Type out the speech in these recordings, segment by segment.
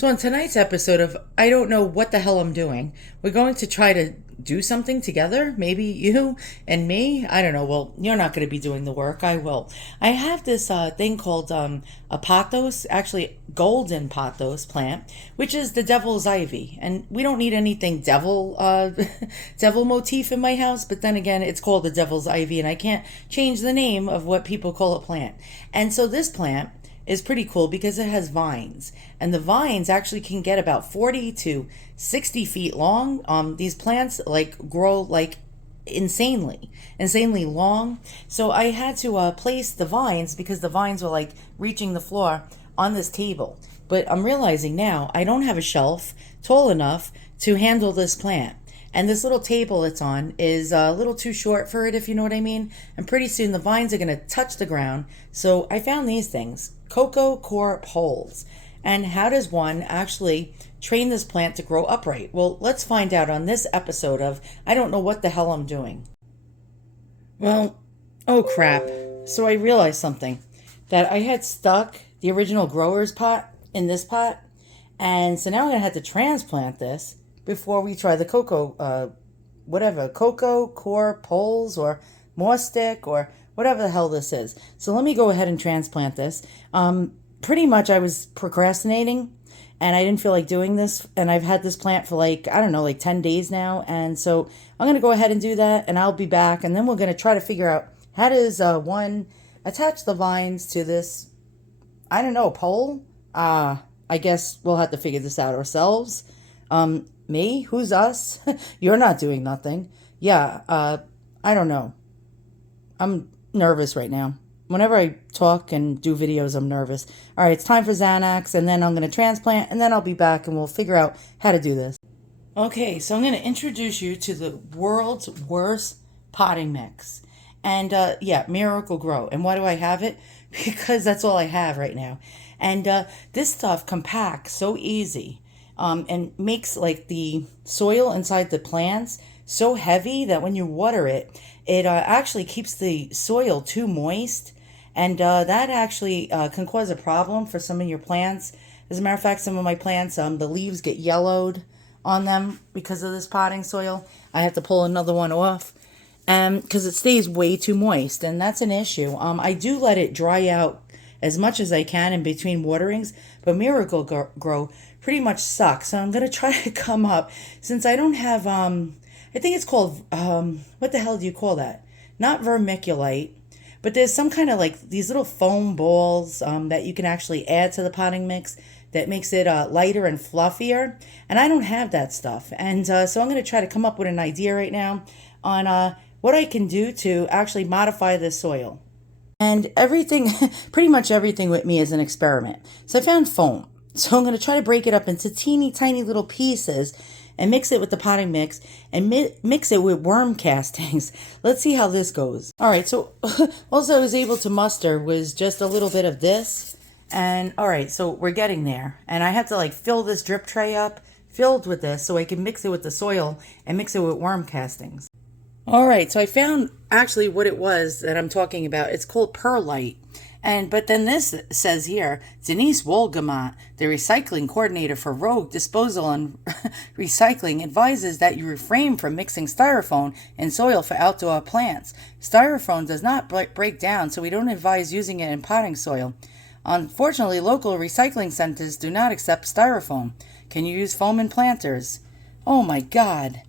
So, on tonight's episode of I Don't Know What the Hell I'm Doing, we're going to try to do something together. Maybe you and me. I don't know. Well, you're not going to be doing the work. I will. I have this thing called a pothos, actually, golden pothos plant, which is the devil's ivy. And we don't need anything devil motif in my house. But then again, it's called the devil's ivy, and I can't change the name of what people call a plant. And so, this plant is pretty cool because it has vines, and the vines actually can get about 40 to 60 feet long. These plants grow insanely long. So I had to place the vines because the vines were like reaching the floor on this table. But I'm realizing now I don't have a shelf tall enough to handle this plant. And this little table it's on is a little too short for it, if you know what I mean. And pretty soon the vines are going to touch the ground. So I found these things, cocoa core poles. And how does one actually train this plant to grow upright? Well, let's find out on this episode of I Don't Know What the Hell I'm Doing. Well, oh crap. So I realized something, that I had stuck the original grower's pot in this pot. And so now I'm going to have to transplant this before we try the cocoa core poles or more stick or whatever the hell this is. So let me go ahead and transplant this. Pretty much I was procrastinating and I didn't feel like doing this. And I've had this plant for 10 days now. And so I'm going to go ahead and do that and I'll be back. And then we're going to try to figure out how does one attach the vines to this, pole? I guess we'll have to figure this out ourselves. Me? Who's us? You're not doing nothing. Yeah, I don't know. I'm nervous right now. Whenever I talk and do videos, I'm nervous. All right, it's time for Xanax, and then I'm going to transplant, and then I'll be back, and we'll figure out how to do this. Okay, so I'm going to introduce you to the world's worst potting mix. And, Miracle Grow. And why do I have it? Because that's all I have right now. And this stuff compacts so easy. And makes the soil inside the plants so heavy that when you water it, it actually keeps the soil too moist. And that actually can cause a problem for some of your plants. As a matter of fact, some of my plants, the leaves get yellowed on them because of this potting soil. I have to pull another one off because it stays way too moist. And that's an issue. I do let it dry out as much as I can in between waterings, but Miracle Grow pretty much sucks. So I'm going to try to come up, since I don't have, I think it's called, what the hell do you call that? Not vermiculite, but there's some kind of these little foam balls that you can actually add to the potting mix that makes it lighter and fluffier. And I don't have that stuff. And so I'm going to try to come up with an idea right now on what I can do to actually modify the soil. And everything, pretty much everything with me is an experiment. So I found foam. So I'm going to try to break it up into teeny tiny little pieces and mix it with the potting mix and mix it with worm castings. Let's see how this goes. All right, so all I was able to muster was just a little bit of this. And all right, so we're getting there. And I have to fill this drip tray up, filled with this, so I can mix it with the soil and mix it with worm castings. All right, so I found actually what it was that I'm talking about. It's called perlite. But then this says here, Denise Wolgamont, the recycling coordinator for Rogue Disposal and Recycling, advises that you refrain from mixing styrofoam in soil for outdoor plants. Styrofoam does not break down, so we don't advise using it in potting soil. Unfortunately, local recycling centers do not accept styrofoam. Can you use foam in planters? Oh my God.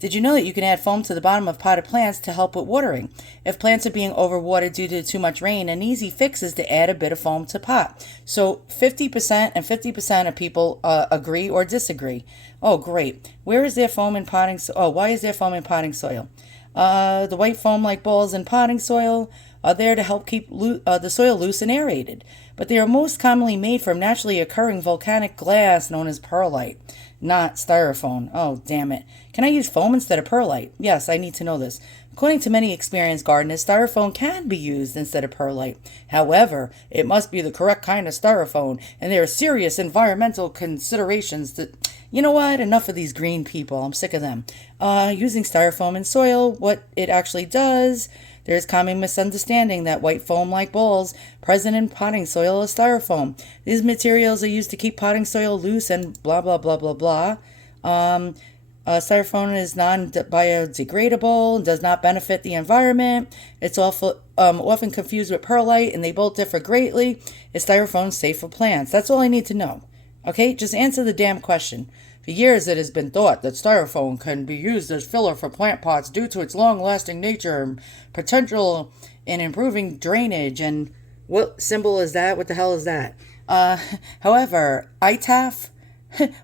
Did you know that you can add foam to the bottom of potted plants to help with watering? If plants are being overwatered due to too much rain, an easy fix is to add a bit of foam to pot. So 50% and 50% of people agree or disagree. Oh, great. Where is there foam in potting soil? Oh, why is there foam in potting soil? The white foam-like balls in potting soil are there to help keep the soil loose and aerated. But they are most commonly made from naturally occurring volcanic glass known as perlite, not styrofoam. Oh, damn it. Can I use foam instead of perlite? Yes, I need to know this. According to many experienced gardeners, styrofoam can be used instead of perlite. However, it must be the correct kind of styrofoam, and there are serious environmental considerations that... You know what? Enough of these green people. I'm sick of them. Using styrofoam in soil, what it actually does... There is common misunderstanding that white foam-like balls present in potting soil are styrofoam. These materials are used to keep potting soil loose and blah, blah, blah, blah, blah. Styrofoam is non-biodegradable and does not benefit the environment. It's often confused with perlite, and they both differ greatly. Is styrofoam safe for plants? That's all I need to know. Okay, just answer the damn question. For years, it has been thought that styrofoam can be used as filler for plant pots due to its long-lasting nature and potential in improving drainage. And what symbol is that? What the hell is that? However, ITAF?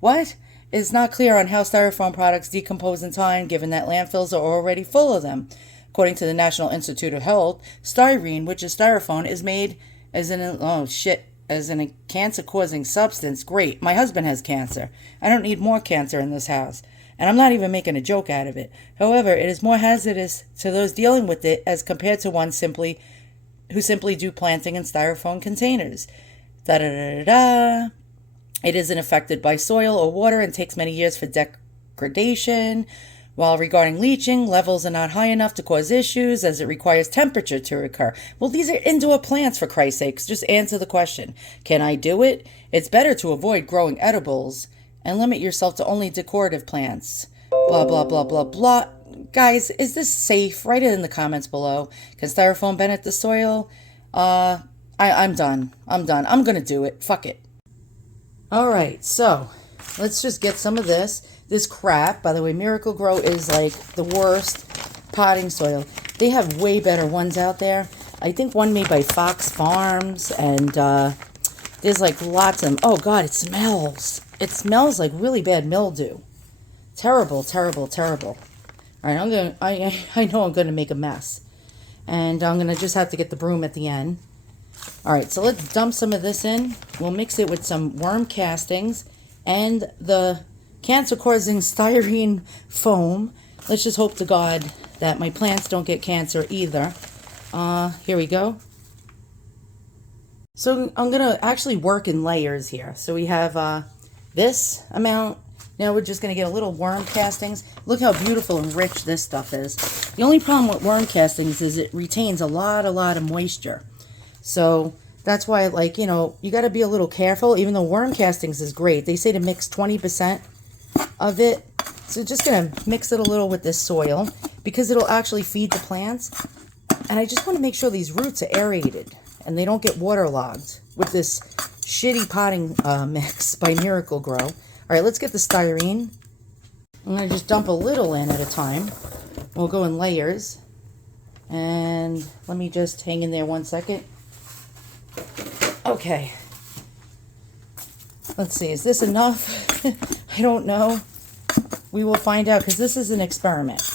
What? It's not clear on how styrofoam products decompose in time, given that landfills are already full of them. According to the National Institute of Health, styrene, which is styrofoam, is made as in a cancer-causing substance. Great. My husband has cancer. I don't need more cancer in this house. And I'm not even making a joke out of it. However, it is more hazardous to those dealing with it as compared to one who simply do planting in styrofoam containers. Da-da-da-da-da. It isn't affected by soil or water and takes many years for degradation. While regarding leaching, levels are not high enough to cause issues as it requires temperature to occur. Well, these are indoor plants, for Christ's sakes. Just answer the question. Can I do it? It's better to avoid growing edibles and limit yourself to only decorative plants. Blah, blah, blah, blah, blah. Guys, is this safe? Write it in the comments below. Can styrofoam benefit the soil? I'm done. I'm going to do it. Fuck it. All right, so let's just get some of this crap. By the way, Miracle Grow is like the worst potting soil. They have way better ones out there. I think one made by Fox Farms, and there's like lots of them. Oh God, it smells. It smells like really bad mildew. Terrible, terrible, terrible. All right, I know I'm gonna make a mess, and I'm gonna just have to get the broom at the end. All right, so let's dump some of this in. We'll mix it with some worm castings and the cancer-causing styrene foam. Let's just hope to God that my plants don't get cancer either. Here we go. So I'm going to actually work in layers here. So we have this amount. Now we're just going to get a little worm castings. Look how beautiful and rich this stuff is. The only problem with worm castings is it retains a lot of moisture. So that's why, like, you know, you got to be a little careful, even though worm castings is great. They say to mix 20% of it. So just going to mix it a little with this soil because it'll actually feed the plants. And I just want to make sure these roots are aerated and they don't get waterlogged with this shitty potting mix by Miracle Grow. All right, let's get the styrene. I'm going to just dump a little in at a time. We'll go in layers. And let me just hang in there 1 second. Okay. Let's see. Is this enough? I don't know. We will find out because this is an experiment.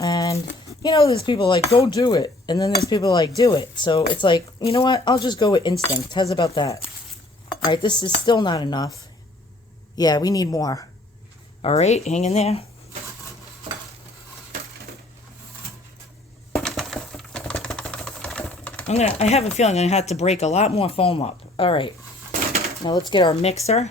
And, you know, there's people like, don't do it. And then there's people like, do it. So it's like, you know what? I'll just go with instinct. How's about that? All right. This is still not enough. Yeah, we need more. All right. Hang in there. I have a feeling I'm going to have to break a lot more foam up. All right. Now let's get our mixer.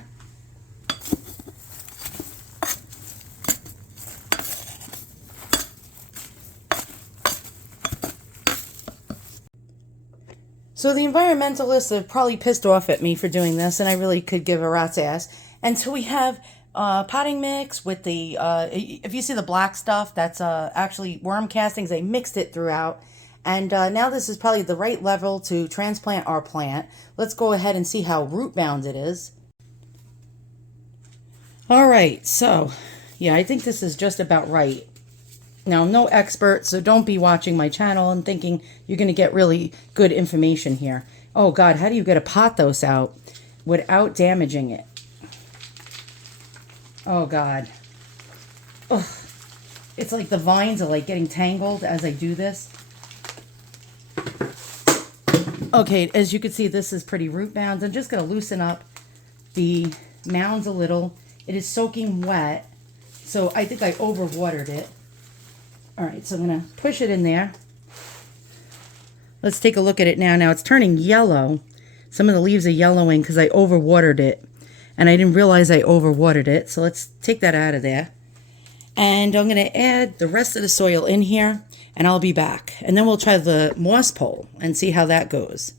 So the environmentalists have probably pissed off at me for doing this, and I really could give a rat's ass. And so we have potting mix with the, if you see the black stuff, that's actually worm castings. They mixed it throughout. And now this is probably the right level to transplant our plant. Let's go ahead and see how root bound it is. All right, so yeah, I think this is just about right. Now, I'm no expert, so don't be watching my channel and thinking you're going to get really good information here. Oh God, how do you get a pothos out without damaging it? Oh God. Ugh. It's like the vines are like getting tangled as I do this. Okay, as you can see, this is pretty root bound. I'm just going to loosen up the mounds a little. It is soaking wet, so I think I overwatered it. All right, so I'm going to push it in there. Let's take a look at it now. Now it's turning yellow. Some of the leaves are yellowing because I overwatered it, and I didn't realize I overwatered it. So let's take that out of there. And I'm going to add the rest of the soil in here. and I'll be back. And then we'll try the moss pole and see how that goes.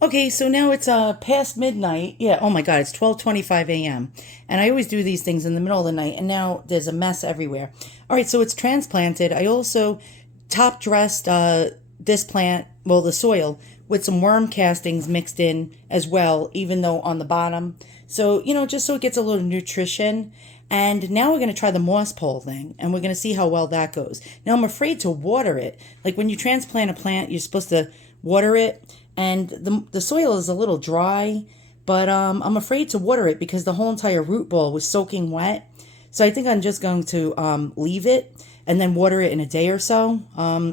Okay, so now it's past midnight. Yeah, oh my God, it's 12:25 a.m. And I always do these things in the middle of the night, and now there's a mess everywhere. All right, so it's transplanted. I also top dressed this plant, well, the soil, with some worm castings mixed in as well, even though on the bottom. So, just so it gets a little nutrition. And now we're going to try the moss pole thing, and we're going to see how well that goes. Now, I'm afraid to water it. Like when you transplant a plant, you're supposed to water it, and the soil is a little dry, but I'm afraid to water it because the whole entire root ball was soaking wet. So I think I'm just going to leave it and then water it in a day or so.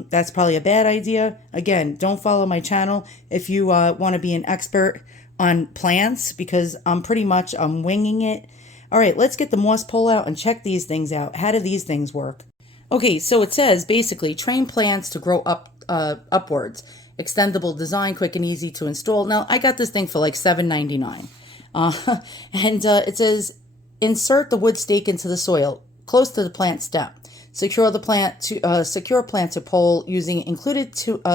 That's probably a bad idea. Again, don't follow my channel if you want to be an expert on plants, because I'm pretty much winging it. All right, let's get the moss pole out and check these things out. How do these things work? Okay, so it says basically train plants to grow upwards. Extendable design, quick and easy to install. Now, I got this thing for like $7.99. And it says insert the wood stake into the soil close to the plant stem. Secure plant to pole using included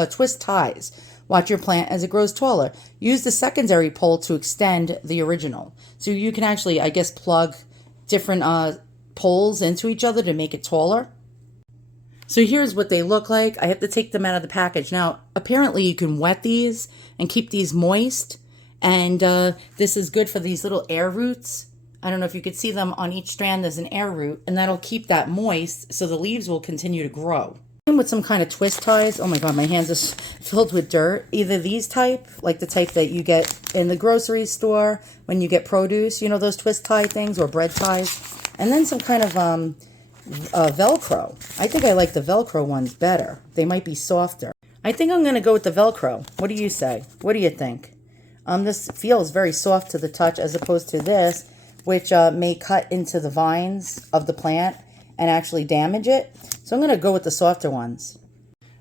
twist ties. Watch your plant as it grows taller. Use the secondary pole to extend the original. So you can actually, I guess, plug different poles into each other to make it taller. So here's what they look like. I have to take them out of the package. Now, apparently you can wet these and keep these moist. And this is good for these little air roots. I don't know if you could see them on each strand. There's an air root, and that'll keep that moist so the leaves will continue to grow. With some kind of twist ties. Oh my God, my hands are filled with dirt. Either these type, like the type that you get in the grocery store when you get produce, those twist tie things, or bread ties. And then some kind of Velcro. I think I like the Velcro ones better. They might be softer. I think I'm going to go with the Velcro. What do you say? What do you think? This feels very soft to the touch as opposed to this, which may cut into the vines of the plant and actually damage it. So I'm going to go with the softer ones.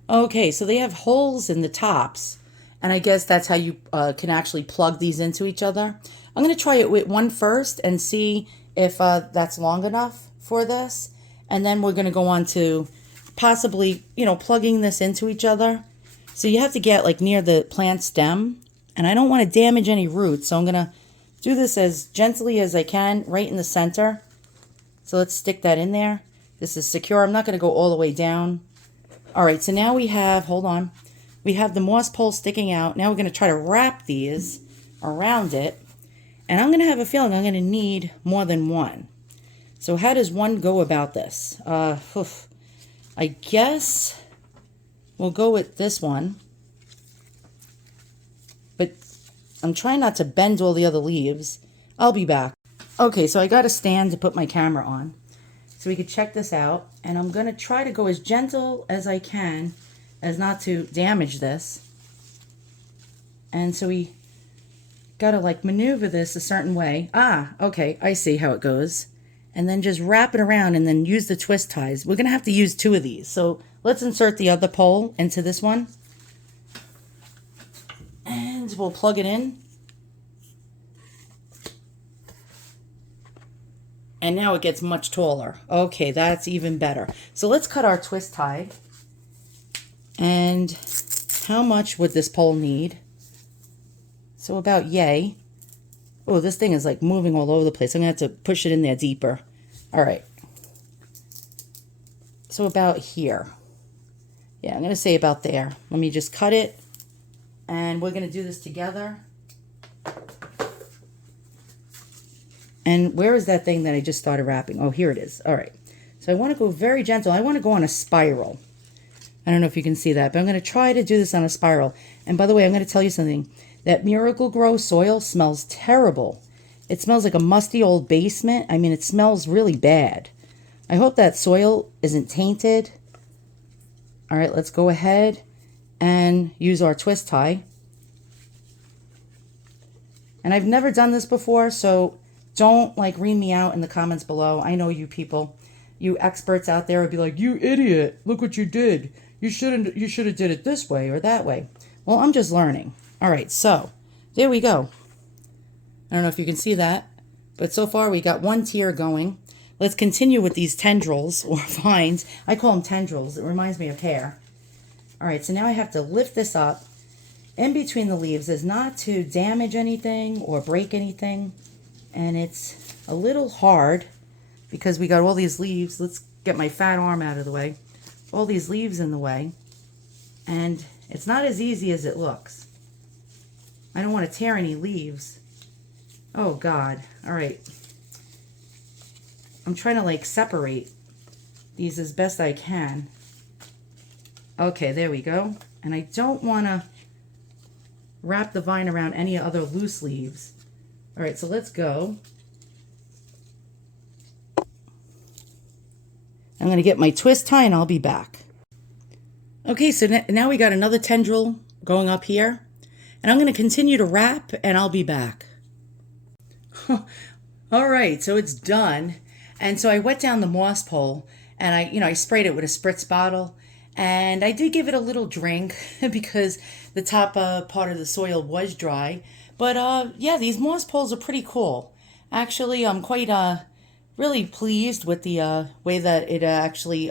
Okay, so they have holes in the tops, and I guess that's how you can actually plug these into each other. I'm going to try it with one first and see if that's long enough for this. And then we're going to go on to possibly, plugging this into each other. So you have to get like near the plant stem, and I don't want to damage any roots. So I'm going to do this as gently as I can right in the center. So let's stick that in there. This is secure. I'm not going to go all the way down. All right, so now we have, hold on. We have the moss pole sticking out. Now we're going to try to wrap these around it. And I'm going to have a feeling I'm going to need more than one. So how does one go about this? I guess we'll go with this one. But I'm trying not to bend all the other leaves. I'll be back. Okay, so I got a stand to put my camera on, so we could check this out. And I'm going to try to go as gentle as I can as not to damage this. And so we got to like maneuver this a certain way. Okay, I see how it goes. And then just wrap it around and then use the twist ties. We're going to have to use two of these. So let's insert the other pole into this one. And we'll plug it in. And now it gets much taller. Okay, that's even better. So let's cut our twist tie. And how much would this pole need? So about yay. Oh, this thing is like moving all over the place. I'm going to have to push it in there deeper. All right. So about here. Yeah, I'm going to say about there. Let me just cut it. And we're going to do this together. And where is that thing that I just started wrapping? Oh, here it is. All right. So I want to go very gentle. I want to go on a spiral. I don't know if you can see that, but I'm going to try to do this on a spiral. And by the way, I'm going to tell you something. That Miracle-Gro soil smells terrible. It smells like a musty old basement. I mean, it smells really bad. I hope that soil isn't tainted. All right, let's go ahead and use our twist tie. And I've never done this before, so don't like ream me out in the comments below. I know you people, you experts out there would be like, you idiot, look what you did. You should have did it this way or that way. Well, I'm just learning. All right, so there we go. I don't know if you can see that, but so far we got one tier going. let's continue with these tendrils or vines. I call them tendrils. It reminds me of hair. All right, so now I have to lift this up in between the leaves is not to damage anything or break anything. And it's a little hard because we got all these leaves. Let's get my fat arm out of the way. All these leaves in the way. And it's not as easy as it looks. I don't want to tear any leaves. Oh God. All right. I'm trying to like separate these as best I can. Okay, there we go. And I don't want to wrap the vine around any other loose leaves. All right, so let's go. I'm going to get my twist tie and I'll be back. Okay, so now we got another tendril going up here. And I'm going to continue to wrap and I'll be back. All right, so it's done. And so I wet down the moss pole and I sprayed it with a spritz bottle. And I did give it a little drink because the top part of the soil was dry. But yeah, these moss poles are pretty cool. Actually, I'm quite really pleased with the way that it actually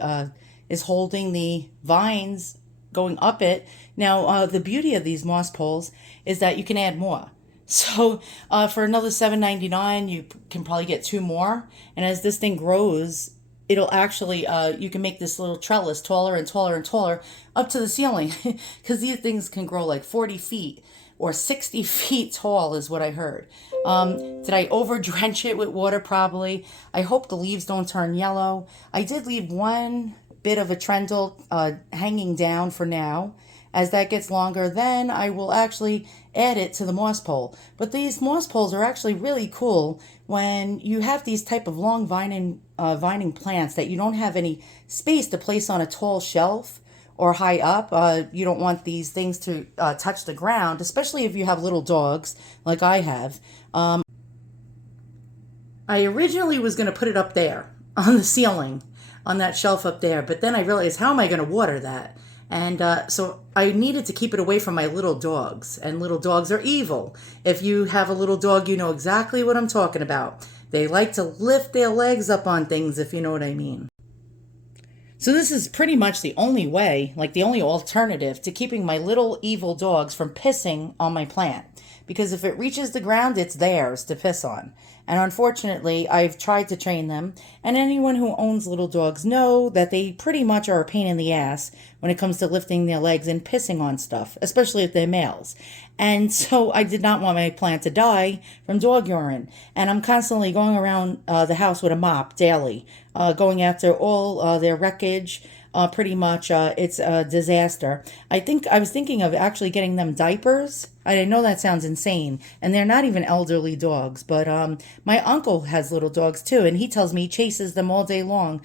is holding the vines going up it. Now, the beauty of these moss poles is that you can add more. So for another $7.99, you can probably get 2 more. And as this thing grows, it'll actually, you can make this little trellis taller and taller and taller up to the ceiling. Because these things can grow like 40 feet or 60 feet tall is what I heard. Did I over drench it with water? Probably. I hope the leaves don't turn yellow. I did leave one bit of a trendle hanging down for now. As that gets longer, then I will actually add it to the moss pole. But these moss poles are actually really cool when you have these type of long vining plants that you don't have any space to place on a tall shelf or high up. You don't want these things to touch the ground, especially if you have little dogs like I have. I originally was going to put it up there on the ceiling, on that shelf up there, but then I realized, how am I going to water that? And so I needed to keep it away from my little dogs. And little dogs are evil. If you have a little dog, you know exactly what I'm talking about. They like to lift their legs up on things, if you know what I mean. So this is pretty much the only way, like the only alternative to keeping my little evil dogs from pissing on my plant. Because if it reaches the ground, it's theirs to piss on. And unfortunately, I've tried to train them, and anyone who owns little dogs know that they pretty much are a pain in the ass when it comes to lifting their legs and pissing on stuff, especially if they're males. And so I did not want my plant to die from dog urine. And I'm constantly going around the house with a mop daily, going after all their wreckage. Pretty much, it's a disaster. I was thinking of actually getting them diapers. I know that sounds insane, and they're not even elderly dogs, but my uncle has little dogs too, and he tells me he chases them all day long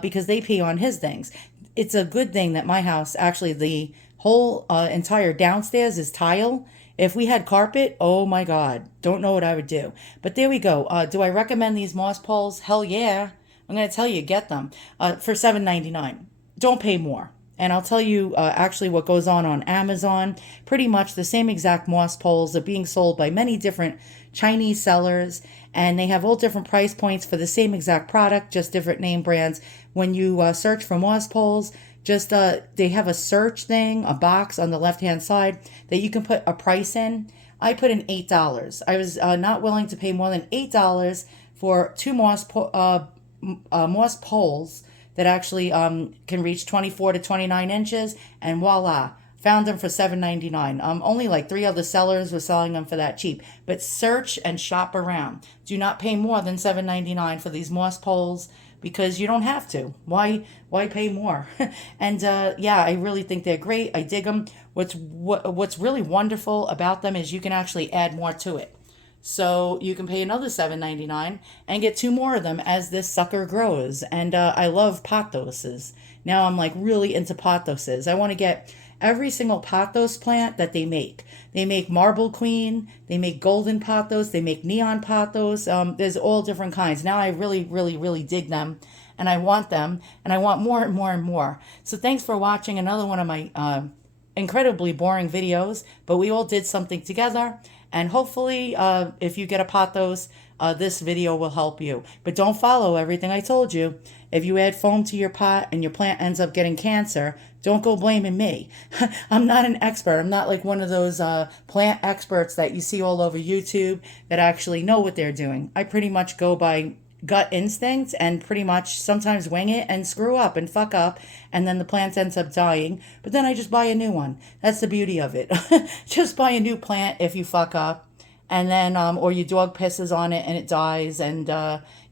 because they pee on his things. It's a good thing that my house, actually the whole entire downstairs is tile. If we had carpet, oh my God, don't know what I would do. But there we go. Do I recommend these moss poles? Hell yeah. I'm going to tell you, get them for $7.99. Don't pay more. And I'll tell you actually what goes on Amazon. Pretty much the same exact moss poles are being sold by many different Chinese sellers, and they have all different price points for the same exact product, just different name brands. When you search for moss poles, just they have a search thing, a box on the left-hand side that you can put a price in. I put in $8. I was not willing to pay more than $8 for 2 moss poles that actually can reach 24 to 29 inches, and voila, found them for $7.99. Only like 3 other sellers were selling them for that cheap. But search and shop around. Do not pay more than $7.99 for these moss poles because you don't have to. Why pay more? And yeah, I really think they're great. I dig them. What's really wonderful about them is you can actually add more to it. So you can pay another $7.99 and get 2 more of them as this sucker grows. And I love Pothoses. Now I'm like really into Pothoses. I want to get every single Pothos plant that they make. They make Marble Queen, they make Golden Pothos, they make Neon Pothos. There's all different kinds. Now I really, really, really dig them, and I want them, and I want more and more and more. So thanks for watching another one of my incredibly boring videos, but we all did something together, And hopefully, if you get a Pothos, this video will help you. But don't follow everything I told you. If you add foam to your pot and your plant ends up getting cancer, don't go blaming me. I'm not an expert. I'm not like one of those plant experts that you see all over YouTube that actually know what they're doing. I pretty much go by gut instinct and pretty much sometimes wing it and screw up and fuck up, and then the plant ends up dying, but then I just buy a new one. That's the beauty of it. Just buy a new plant if you fuck up, and then or your dog pisses on it and it dies, and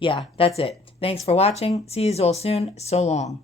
yeah, that's it. Thanks for watching. See you all soon. So long.